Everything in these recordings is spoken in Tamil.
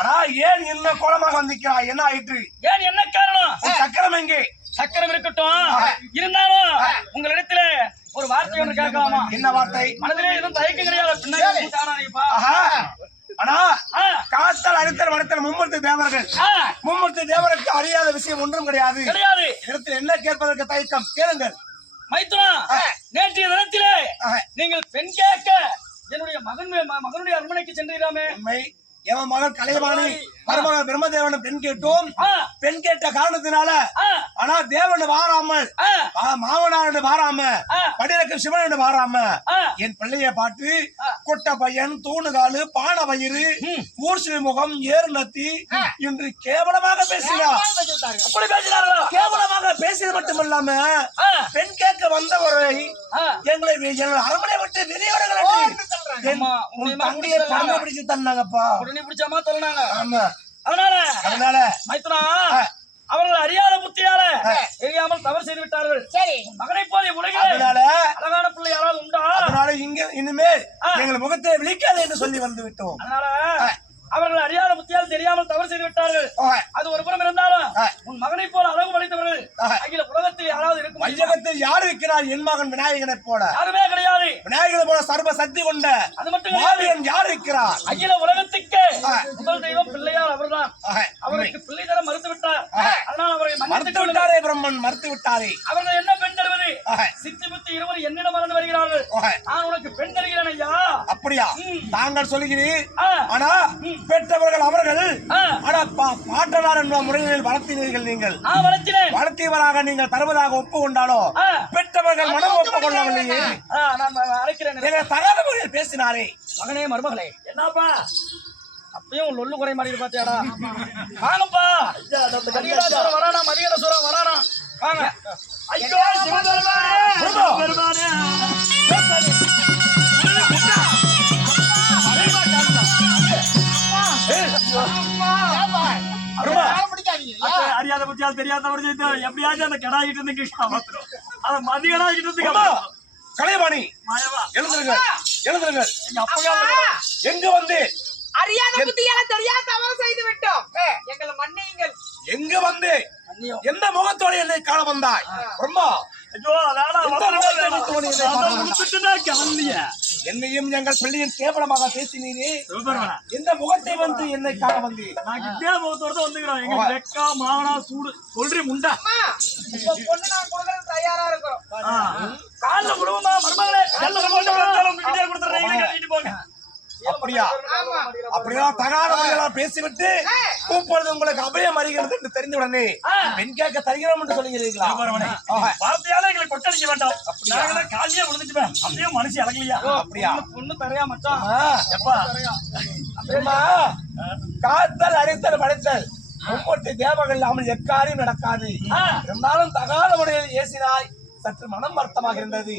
ஆனா ஏன் என்ன கோலமாக வந்திருக்கிறாய்? என்ன ஆயிற்று? ஏன் என்ன காரணம்? சக்கரம் எங்கே? சக்கரம் இருக்கட்டும், இருந்தாலும் உங்களிடத்துல ஒரு வார்த்தை ஒன்று கேட்கலாமா? என்ன வார்த்தை? மனதிலே எதுவும் தயக்கம் கிடையாது. பின்னாடி ஆனா காத்தல் அடித்தல் வளர்த்தல் மும்மூர்த்தி தேவர்கள். மும்மூர்த்தி தேவருக்கு அறியாத விஷயம் ஒன்றும் கிடையாது. இடத்தில் என்ன கேட்பதற்கு தயக்கம்? கேளுங்கள். மைத்துனா, நேற்றைய தினத்திலே நீங்கள் பெண் கேட்க என்னுடைய மகனுடைய அரண்மனைக்கு சென்றீராமே? எவன் மகன் கலைவாணி மருமகன் பிரம்மதேவன் பெண் கேட்டோம். பெண் கேட்ட காரணத்தினால ஆனா தேவன் வாராமல் மாமனார் வாராம படிரக்கு சிவன் வாராம என் பிள்ளைய பார்த்து கொட்ட பையன் தூணுகாலு பான வயிறு ஊர்சி முகம் ஏறு நத்தி என்று கேவலமாக பேசினார். அப்படி பேசினார்களா? கேவலமாக பேசியது மட்டுமல்லாம பெண் கேட்க வந்தவரை எங்களை அரண்மனை விட்டு வெளியவர்கள் தங்கையை பணம் பிடிச்சு தந்தாங்கப்பா. பிடிச்சாமா தள்ளினாங்க. ஆமா, அதனால மைத்துனா அவர்கள் அறியாத புத்தியால தெரியாமல் தவறு செய்து விட்டார்கள். சரி, மகனை போல உலகில் அழகான பிள்ளை யாராவது உண்டா? அதனால இங்க இனிமேல் எங்கள் முகத்தை விழிக்காது என்று சொல்லி வந்து விட்டோம். அதனால அவர்கள் அறியாத புத்தியால் தெரியாமல் தவறு செய்து விட்டார்கள். அது ஒரு புறம் இருந்தாலும் உன் மகனை போல அழகு படைத்தவர்கள் அகில உலகத்தில் யாராவது இருக்கும்? வையகத்தில் யார் இருக்கிறார்? என் மகன் விநாயகனை போல யாருமே கிடையாது. விநாயகனை போல சர்வ சக்தி கொண்ட அது மட்டும் யார் இருக்கிறார்? அகில உலகத்துக்கு முதல் தெய்வம் பிள்ளையார் அவர்தான். அவருக்கு பிள்ளை தர மறுத்து விட்டார். அதனால் அவரை மறுத்து விட்டாரே. பிரம்மன் மறுத்து விட்டாரே. அவர்கள் என்ன பெண் தருவது? சித்தி புத்தி இருவர் என்னிடம் மறந்து வருகிறார்கள். நான் உனக்கு பெண் தருகிறேன் ஐயா. அப்படியா? தாங்கள் சொல்லுகிறீர். ஆனா பெற்றவர்கள் அவர்கள். ஆனா பாட்டனார் என்ற முறையில் வளர்த்தினீர்கள். நீங்கள் வளர்த்தியவராக நீங்கள் தருவதாக ஒப்புக்கொண்டாலும் பெற்றவர்கள் மனம் ஒப்புக்கொள்ளவில்லையே. நான் அழைக்கிறேன். தகாத முறையில் பேசினாரே. மகனே மருமகளே, என்னப்பா அப்பயும் லொல்லு குறை மாதிரி பாத்தியாடா? வாங்கப்பா, வரானா மதியான சூரா வரானா? வாங்க. ஐயோ அறியாத பத்தியால் தெரியாதவர் எப்படியாச்சும் அந்த கடாயிட்டு இருந்து அதை மதியடாகிட்டு இருந்து கலைவாணி எழுந்துருங்க, எழுந்துருங்க. எங்க வந்து அறியாத புத்தியால தெரியாத தவறு செய்து விட்டோம். எங்களை மன்னியுங்கள். எங்க வந்து எந்த முகத்தோட என்னை காண வந்தாய்? பிரம்மா, என்னையும் எங்கள் பிள்ளையின் கேவலமாக பேசினீரே. எந்த முகத்தை வந்து என்னை காண வந்து? முகத்தோட வந்துக்கிறோம். மாவனா சூடு சொல்றி முண்டா பொண்ணு நான் கொடுக்கறது தயாரா இருக்கிறோம். காலில் விடுவோமா மருமகளே? கொடுத்துறீங்க போங்க. அப்படியா? அப்படியா? தகாத முறையெல்லாம் பேசிவிட்டு கூப்பிடுறது உங்களுக்கு அபயம் அறிகிறது என்று தெரிந்தவுடனே பெண் கேட்க தருகிறோம் என்று சொல்லுகிறீர்களா? வார்த்தையால எங்களை கொட்டடிக்க வேண்டாம். நாங்கதான் காலியே விழுந்துட்டுவேன். அப்படியே மனசு இறங்கலையா? அப்படியா? பொண்ணு தரையா மச்சான்? காத்தல் அடித்தல் படைத்தல் மும்மூர்த்தி தேவர்கள் இல்லாமல் எக்காரியும் நடக்காது. இருந்தாலும் தகாத முறையில் ஏசினாய். சற்று மனம் வருத்தமாக இருந்தது.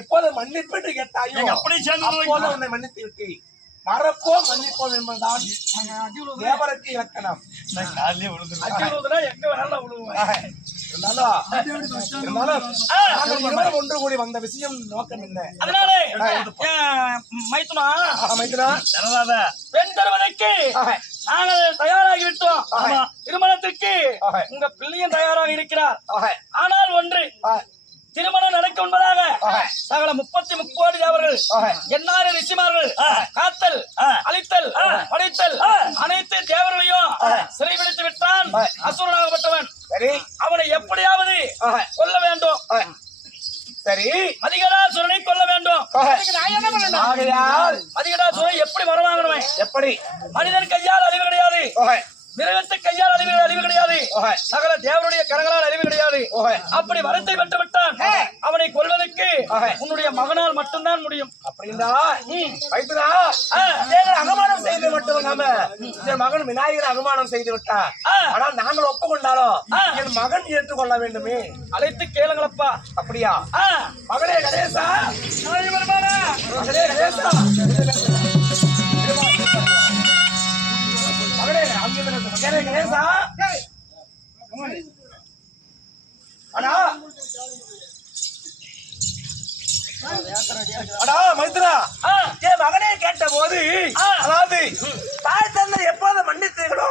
எப்போது மன்னிப்பு என்று கேட்டாயோ அப்போது உன்னை மன்னித்து விட்டு மறப்போம் மன்னிப்போம் என்பதுதான் தேவருக்கு இலக்கணம். ஒன்று கூடி வந்த விஷயம் நோக்கம் என்ன? அதனால மைத்துனா பெண் தருவதற்கு நாங்கள் தயாராகி விட்டோம். திருமணத்திற்கு உங்க பிள்ளையும் தயாராக இருக்கிறார். ஆனால் ஒன்று, திருமணம் நடக்கும் என்பதாக சகல 33 கோடி தேவர்கள் என்னாறு ரிஷிமார்கள் காத்தல் அழித்தல் படைத்தல் அனைத்து தேவர்களையும் சிறைபிடித்து விட்டான் அசுரனாகப்பட்டவன். அவனை எப்படியாவது கொல்ல வேண்டும். சரி, மதிகடாசுரனை கொல்ல வேண்டும். மதிகடாசுரனை எப்படி வரவாங்கணுமே? எப்படி? மனிதன் கையால் அழிவு கிடையாது, மிருகத்தை கையால் அழிவு கிடையாது, சகல தேவனுடைய கரங்களால் அழிவு கிடையாது. அப்படி வரத்தை பெற்று விட்டான். அவனை கொல்வதற்கு உன்னுடைய மகனால் மட்டும்தான் முடியும். அப்படின்னா அகமானம் செய்து மட்டும் என் மகன் விநாயகர் அகமானம் செய்து விட்டார். ஆனால் நாங்கள் ஒப்புக்கொண்டாலும் என் மகன் ஏற்றுக்கொள்ள வேண்டுமே. அழைத்து கேளுங்களப்பா. அப்படியா? மகனே கணேசா, மகனே கணேசா, கணேசா, அடா மைத்ரா, அதாவது தாய் தந்தை எப்போது மன்னித்தீர்களோ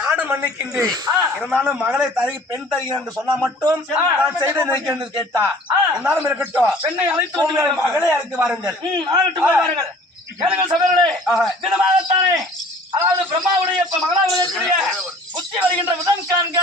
நானும் மன்னிக்கின்றேன். இருந்தாலும் மகளை தருகி பெண் தருகிறேன் என்று சொன்னா மட்டும் நான் செய்த நினைக்கிறேன் என்று கேட்டா இருந்தாலும் இருக்கட்டும். பெண்ணை அழைத்து உங்கள் மகளை அழைத்து வாருங்கள். வாருங்கள். கேளுங்கள் சகோதரர்களே, விதமாகத்தானே அதாவது பிரம்மாவுடைய மகளாக இருக்கக்கூடிய புத்தி வருகின்ற விதம் காண்க.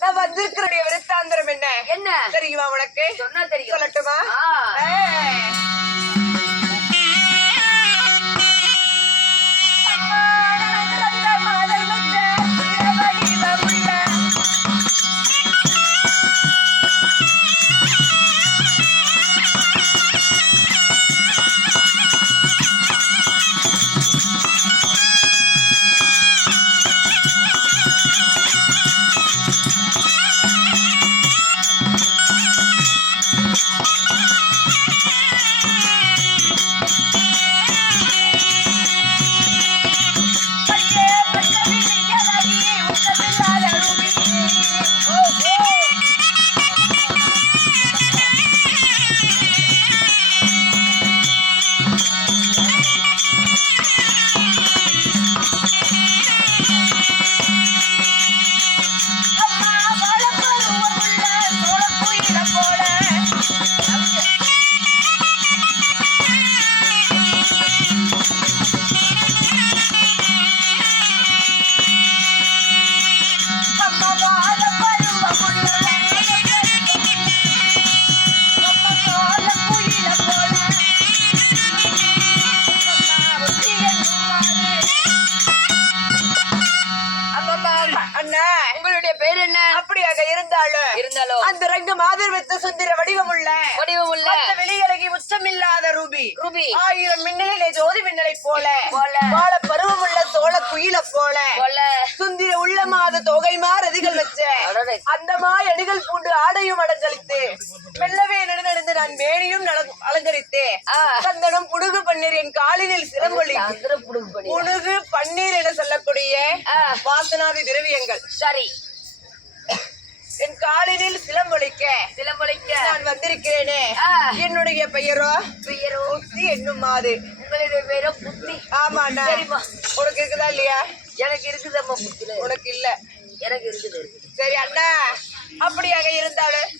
நான் வந்திருக்கிற விருத்தாந்திரம் என்ன தெரியுமா உனக்கு? சொன்னா தெரியும். சொல்லட்டுமா? இருந்தாலும் அந்த ரங்க மாதர் வெத்த சுந்தர வடிவமுள்ள வெளியழகி உச்சமில்லாத ரூபி 1000 மின்னலிலே ஜோதி மின்னலை போல வாழ பருவமுள்ள சோழ குயில போல சுந்திர உள்ளமாத தொகை மாறதிகள் வச்ச அந்த அடிகள் பூண்டு ஆடையும் அலங்கரித்து மெல்லவே நடந்து நான் மேனியும் அலங்கரித்து சந்தனம் புடுகு பன்னீர் என் காலினில் சிலம்பொலி புடுகு பன்னீர் என சொல்லக்கூடிய வாசனாதி திரவியங்கள் சரி என் காலினில் சிலம்பொலிக்க நான் வந்திருக்கிறேனே என்னுடைய பெயரோ புத்தி என்னும் மாது உங்களுடைய பேரோ புத்தி ஆமாண்ணா உனக்கு இருக்குதா இல்லையா எனக்கு இருக்குது அம்மா புத்தில உனக்கு இல்ல எனக்கு இருக்குது சரி அண்ணா அப்படியாக இருந்தாலும்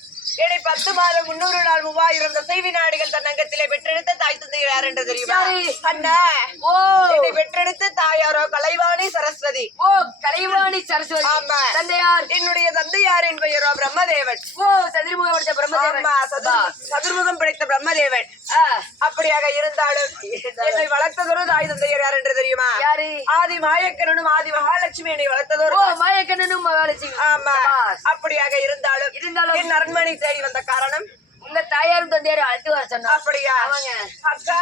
என்னை 10 மாதம் 300 நாள் 3000 தசைவி நாடுகள் தன் அங்கத்திலே பெற்றெடுத்த தாய் தந்தை யார் என்று தெரியுமா அண்ணா என்னை பெற்றெடுத்த தாயாரோ கலைவாணி சரஸ்வதி கலைவாணி சரஸ்வதி ஆமா தந்தையார் என்னுடைய தந்தையாரின் பெயரோ பிரம்மதேவன் சதுர்முகம் படைத்த பிரம்மதேவன் சதுர்முகம் படைத்த பிரம்மதேவன் அப்படியாக இருந்தாலும் என்னை வளர்த்ததொரு தாய் தந்தையர் யார் என்று தெரியுமா யாரு ஆதி மாயக்கரனும் ஆதி மகாலட்சுமி என்னை வளர்த்ததொரு மாயக்கண்ணனும் மகாலட்சுமி ஆமா அப்படியாக இருந்தாலும் என் அரண்மனை தேடி வந்த காரணம் உங்க தாயாரும் தந்தையாரும் அழைத்து வர சொன்னா அப்படியா அக்கா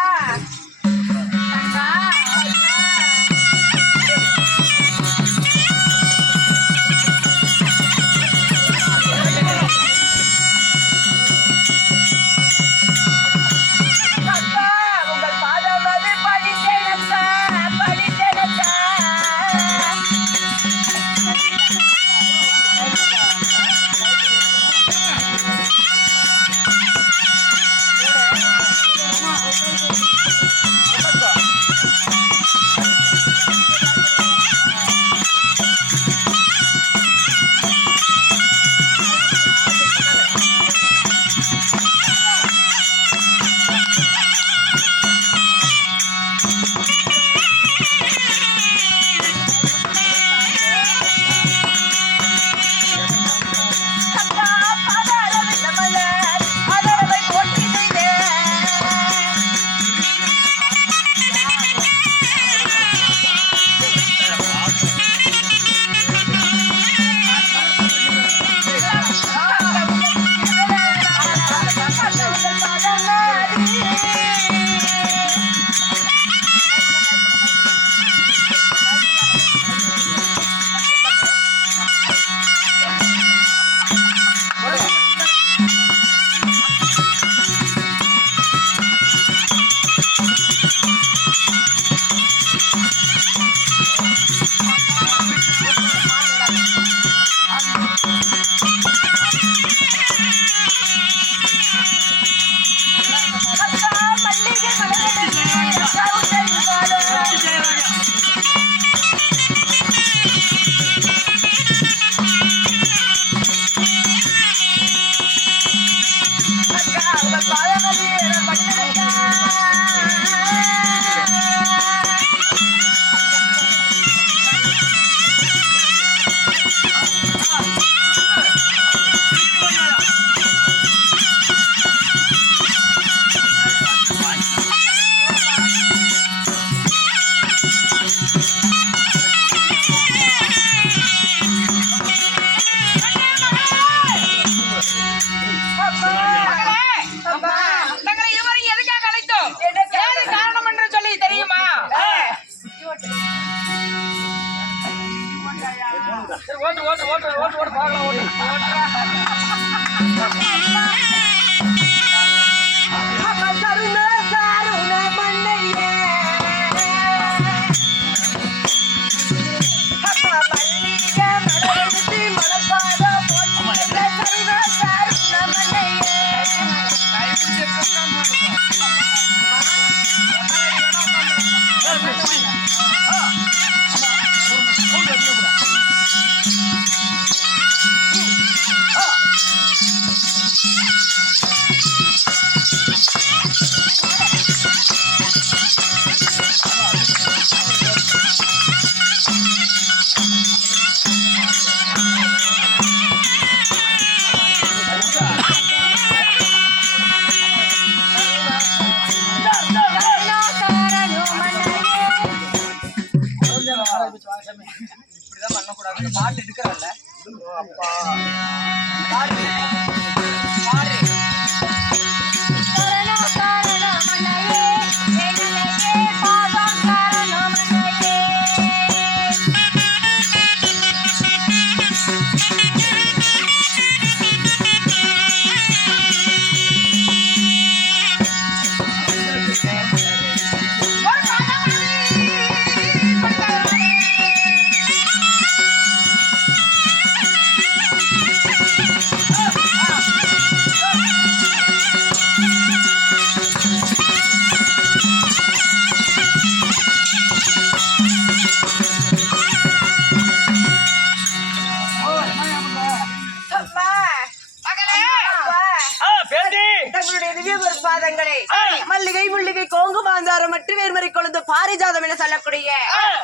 திருவேர்மறை கொழுந்து பாரிஜாதம் என சொல்லக்கூடிய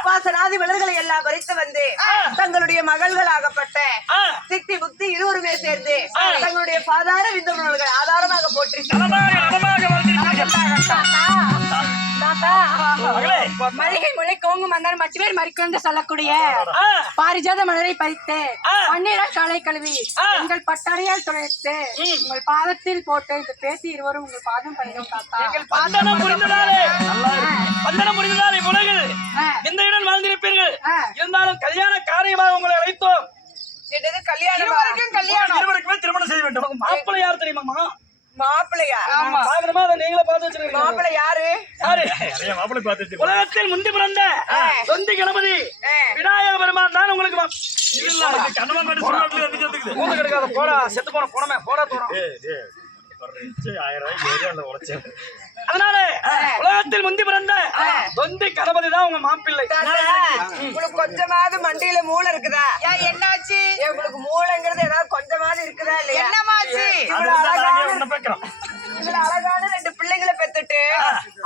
வாசனாதி மலர்களை எல்லாம் பறித்து வந்து தங்களுடைய மகள்களாகப்பட்ட சித்தி புக்தி இருவருமே சேர்ந்து தங்களுடைய பாதார விந்தவர்கள் ஆதாரமாக போற்றி மளிகை முளை கோங்கு மன்னர் மச்சுவேர் மறிக்கொண்டு சொல்லக்கூடிய பாரிஜாத மலரை பறித்து பன்னீரால் காலை கழுவி எங்கள் பட்டடையால் துளைத்து உங்கள் பாதத்தில் போட்டு இந்த பேசி இருவரும் உங்கள் பாதம் பண்ணிடும் தாத்தா. பந்தனம் புரிந்ததாலே உலகில் எந்த இடம் வாழ்ந்திருப்பீர்கள். இருந்தாலும் கல்யாண காரியமாக உங்களை அழைத்தோம். இருவருக்குமே திருமணம் செய்ய வேண்டும். மாப்பிள்ளை யார் தெரியுமா? மாப்பிள்ளையா? நீங்களே பார்த்து வச்சிருக்கீங்க. மாப்பிள்ளை யாரு? உலகத்தில் முந்தி பிறந்த சொந்தி கணபதி விநாயக பெருமான் தான் உங்களுக்கு போடா செத்து போன போனமே போடா தூரம். அதனால உலகத்தில் முந்தி பிறந்த சொந்தி கணபதி தான் உங்க மாப்பிள்ளை. உங்களுக்கு கொஞ்சமாவது மண்டியில மூளை இருக்குதா? என்னாச்சு? உங்களுக்கு மூளைங்கிறது ஏதாவது கொஞ்சமாவது இருக்குதா இல்லையா? என்னமாச்சு? இதுல அழகான 2 பிள்ளைங்களை பெத்துட்டு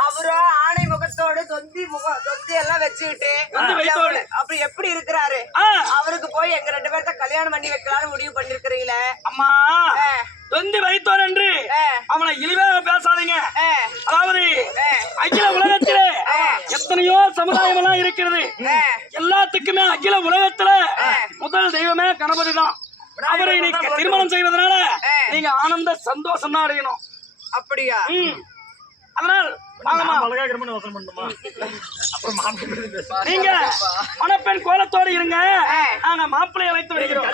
அவரோ ஆணை முகத்தோடு சொந்தி எல்லாம் வச்சுக்கிட்டு அப்படி எப்படி இருக்கிறாரு? அவருக்கு போய் எங்க 2 பேர்த்த கல்யாணம் பண்ணி வைக்கலாம்னு முடிவு பண்ணிருக்கிறீங்களே அம்மா. தொந்தி வைத்தோர் என்று அவனை இழிவாக பேசாதீங்க. அதாவது அகில உலகத்திலே எத்தனையோ சமுதாயம் எல்லாம் இருக்கிறது. எல்லாத்துக்குமே அகில உலகத்துல முதல் தெய்வமே கணபதி தான். அவரை நீங்க திருமணம் செய்வதனால நீங்க ஆனந்த சந்தோஷம் தான் அடையணும். அப்படியா? அதனால் நீங்க மணப்பெண் கோலத்தோடு இருங்க. நாங்க மாப்பிள்ளை அழைத்து வருகிறோம்.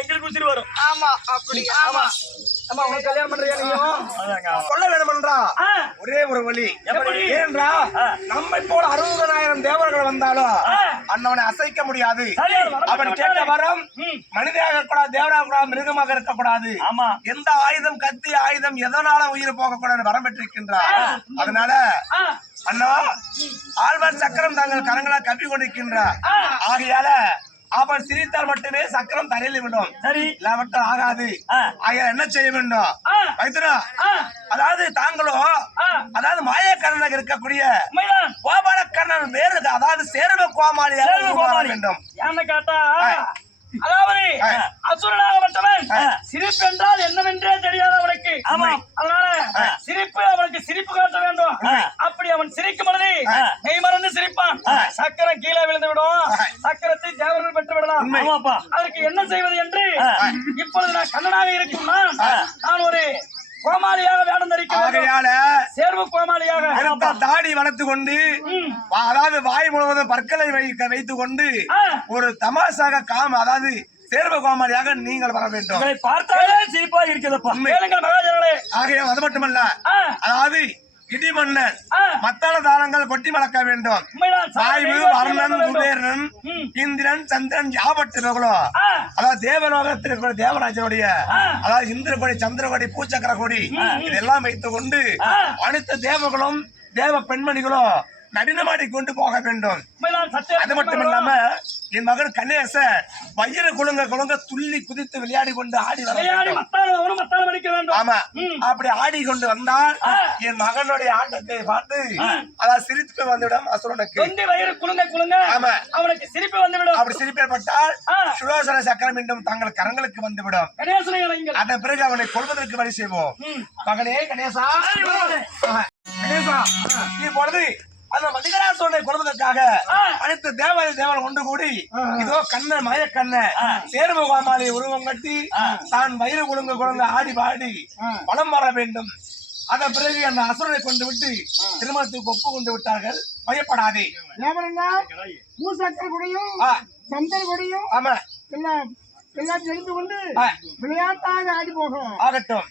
எங்களுக்கு உசிறு வரும். ஆமா அப்படியா? ஆமா. அம்மா உனக்கு கல்யாணம் பண்றியா? நீங்க சொல்ல வேண்டுமென்றா ஒரே ஒரு வழி. ஏன்றா நம்மை போல 60,000 தேவர்கள் வந்தாலும் அண்ணவனை அசைக்க முடியாது. அவன் கேட்ட வரம் மனிதனாக இருக்கக்கூடாது, தேவராக கூடாது, மிருகமாக இருக்கக்கூடாது. ஆமா. எந்த ஆயுதம் கத்தி ஆயுதம் எதனால உயிர் போகக்கூடாது வரம் பெற்றிருக்கின்றார். அதனால அண்ணா ஆழ்வார் சக்கரம் தாங்கள் கரங்களால் கப்பி கொண்டிருக்கின்றார். ஆகையால அவன் சிரித்தால் மட்டுமே சக்கரம் தரையில் விடும். சரி, இல்லாமட்டும் ஆகாது. ஆகையால என்ன செய்ய வேண்டும்? அதாவது தாங்களும் அதாவது மாயக்கர்ணனாக இருக்கக்கூடிய கோபாலக்கர்ணன் வேறு, அதாவது சேரவ கோமாளியாக வேண்டும். என்ன கேட்டா அதாவது அசுரனாகப்பட்டவன் சிரிப்பு என்றால் என்னவென்றே தெரியாது அவனுக்கு. அதனால சிரிப்பு அவனுக்கு சிரிப்பு காட்ட வேண்டும். அப்படி அவன் சிரிக்கும் பொழுது மெய் மறந்து சிரிப்பான். சக்கரம் கீழே விழுந்து விடும். சக்கரத்தை தேவர்கள் பெற்று விடலாம். அதற்கு என்ன செய்வது என்று இப்பொழுது நான் கண்ணனாக இருக்கும் நான் ஒரு கோமாளியாக வேடம் தரிக்கிறேன். சேர்வு கோமாளியாக தாடி வளர்த்து கொண்டு அதாவது வாய் முழுவதும் பற்களை வைத்துக் கொண்டு ஒரு தமாசாக அதாவது சேர்வ கோமாளியாக நீங்கள் வர வேண்டும். பார்த்தாலே சிரிப்பா இருக்கிறதப்பா. ஆகையா அது மட்டுமல்ல, அதாவது இடிமன்னன் மத்தாள தாளங்கள் கொட்டி மலக்க வேண்டும். வாயு வருணன் குபேரன் இந்திரன் சந்திரன் யாவற்றவர்களோ அதாவது தேவலோகத்தில் இருக்கிற தேவராஜனுடைய அதாவது இந்திரகோடி சந்திரகோடி பூச்சக்கர கோடி இதெல்லாம் வைத்துக் கொண்டு அனைத்து தேவர்களும் தேவ பெண்மணிகளும் நடினமாடி கொண்டு போக வேண்டும். அது மட்டும் இல்லாம என் மகன் கணேசன் வயிறு குலுங்க துள்ளி குதித்து விளையாடி கொண்டு ஆடி வர வேண்டும். ஆமா, அப்படி ஆடி கொண்டு வந்தால் என் மகனுடைய ஆட்டத்தை பார்த்து அதாவது சிரிப்பு வந்துவிடும் அசுரனுக்கு. வயிறு குலுங்க ஆமா, அவனுக்கு சிரிப்பு வந்துவிடும். அப்படி சிரிப்பு ஏற்பட்டால் சுலோசன சக்கரம் மீண்டும் தங்கள் கரங்களுக்கு வந்துவிடும். அதன் பிறகு அவனை கொள்வதற்கு வழி செய்வோம். மகனே கணேசா, இப்பொழுது அந்த மதிகராசோனை கொள்வதற்காக அனைத்து தேவன் ஒன்று கூடி இதோ கண்ணன் மயக்கண்ணன் சேர்வு கோமாளி உருவம் கட்டி தான் வயிறு குலுங்க ஆடி பாடி பலம் வர வேண்டும். அதன் பிறகு அந்த அசுரனை கொண்டு விட்டு திருமணத்துக்கு ஒப்பு கொண்டு விட்டார்கள். பயப்படாதே. ஆமா, எல்லாம் தெரிந்து கொண்டு விளையாட்டாக ஆடி போகும். ஆகட்டும்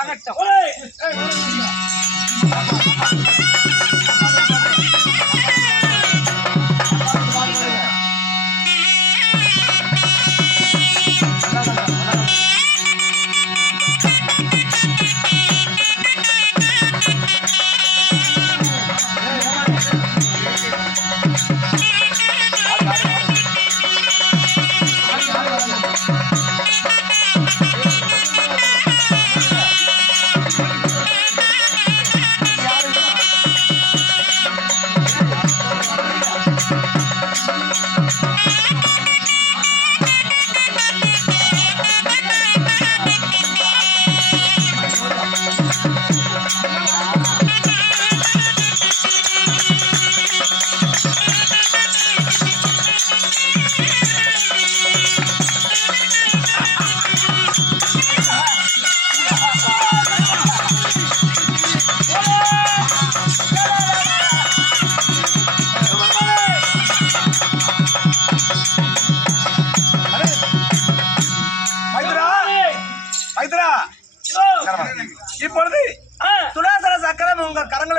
ஆகட்டும்.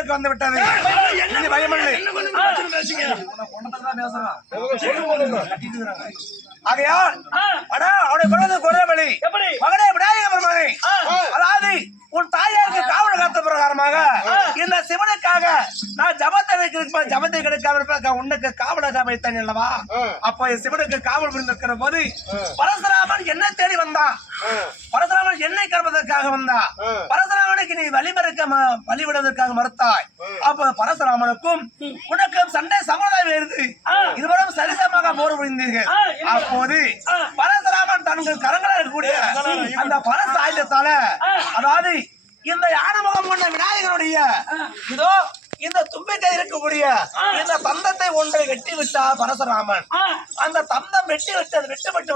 முடிவுக்கு வந்து விட்டது. இனி பயமில்லை. ஆகையால் அவனை பிறகு குறைவழி மகனே விநாயக பெருமானே, அதாவது உன் தாயாருக்கு காவல் காத்த பிரகாரமாக இந்த சிவனுக்காக நான் ஜபத்தை கிடைக்காம இருப்ப உன்னுக்கு காவலாக வைத்தேன் அல்லவா? அப்ப சிவனுக்கு காவல் புரிந்திருக்கிற போது பரசுராமன் என்ன தேடி வந்தான். பரசுராமன் என்னை கற்பதற்காக வந்தா. பரசுராமனுக்கு நீ வழிவிடுவதற்காக மறுத்தாய். அப்ப பரசுராமனுக்கும் உனக்கும் சண்டை சமாதானம் இருந்து இருவரும் சரிசமாக போர் புரிந்தீர்கள். அப்போது பரசுராமன் தங்கள் கரங்களாக இருக்கக்கூடிய அந்த பரசு ஆயுதத்தால, அதாவது இந்த யானமுகம் கொண்ட விநாயகருடைய இதோ இந்த தும்பிக்கை இருக்கக்கூடிய இந்த தந்தத்தை ஒன்றை வெட்டி விட்டார் பரசுராமன். அந்த தந்தம் விட்டு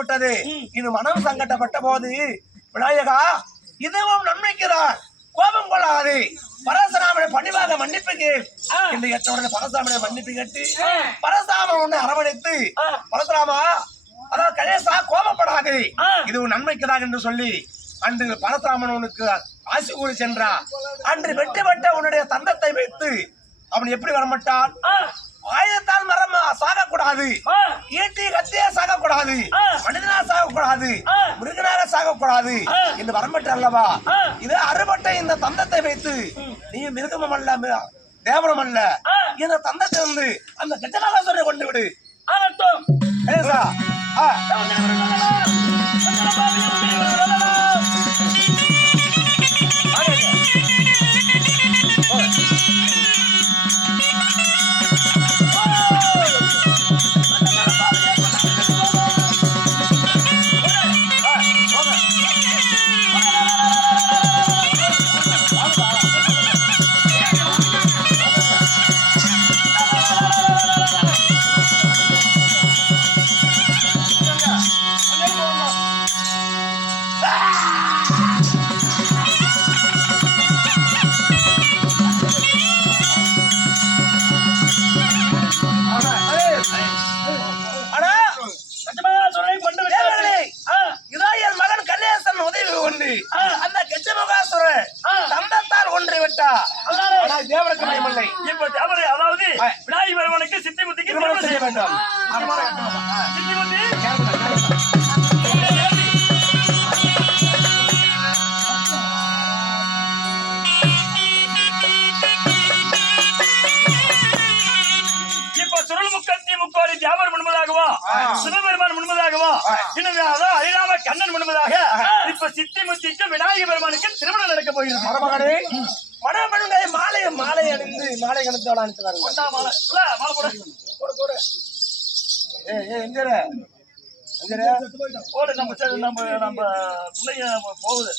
விட்டது. இது மனம் சங்கடப்பட்ட போது விநாயகா இதுவும் நன்மைக்கிறார், கோபம் கொள்ளாது, பரசுராமனை பணிவாக மன்னிப்பு என்று ஏற்றவுடனே பரசுராமனை மன்னிப்பு கேட்டு பரசுராமன் ஒன்றை அரவணைத்து, பரசுராமா அதாவது கணேசா கோபப்படாது, இது நன்மைக்கிறார் என்று சொல்லி அன்று பரசுராமன் உனக்கு ஆசி கூறி சென்றான். அன்று வெட்டுப்பட்ட உன்னுடைய தந்தத்தை வைத்து அவன் எப்படி வரமாட்டான்? ஆயுதத்தால் மரம் சாகக்கூடாது, ஈட்டி கத்தியே சாகக்கூடாது, மனிதனா சாகக்கூடாது, மிருகனாக சாகக்கூடாது என்று வரம்பற்ற அல்லவா? இது அறுபட்ட இந்த தந்தத்தை வைத்து நீ மிருகமும் அல்ல தேவனம் அல்ல, இந்த தந்தத்தை வந்து அந்த கஜநாகேஸ்வரரை கொண்டு விடு. சிவபெருமான் முன்பதாகவோ அழியாம கண்ணன் முன்பதாக இப்ப சித்தி முத்திக்கு விநாயகர் பெருமானுக்கு திருமணம் நடக்க போகிறது. மரமகனே மணமகனை மாலை அணிந்து மாலை கணத்தோட அனுப்பினாரு. நம்ம பிள்ளைங்க போகுது,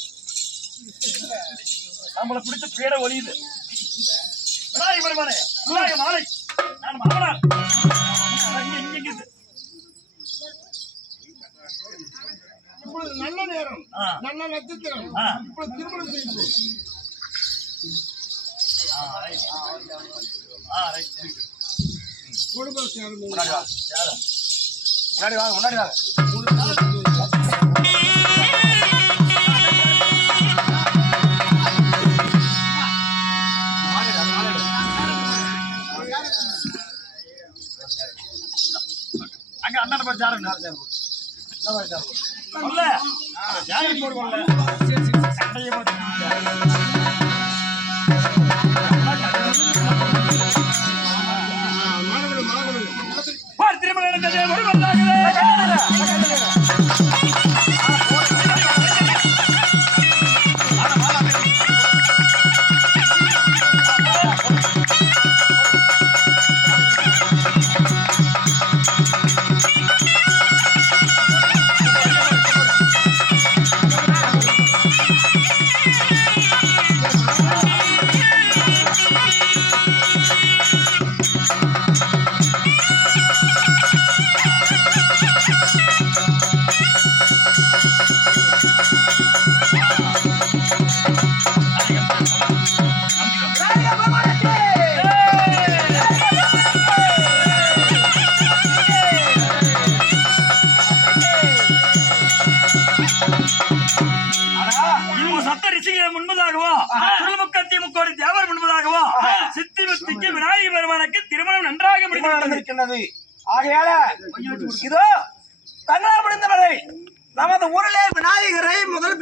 நம்மளை பிடிச்ச பேட ஒலியுது. விநாயகர் பெருமானே விநாயகர் மாலை நான் மாமனார் இப்பொழுது நல்ல நேரம், நல்ல நட்சத்திரம், இப்பொழுது திருமணம் செய்து முன்னாடி வாங்க. அங்க அண்ணன் பேர் சாரு சித்தி புத்திக்கு விநாயகர் பெருமானுக்கு திருமணம் நன்றாக நடந்திருக்கின்றது. ஆகையால இதோ தங்களால் முடிந்தவரை நமது ஊரிலே விநாயகரை முதல்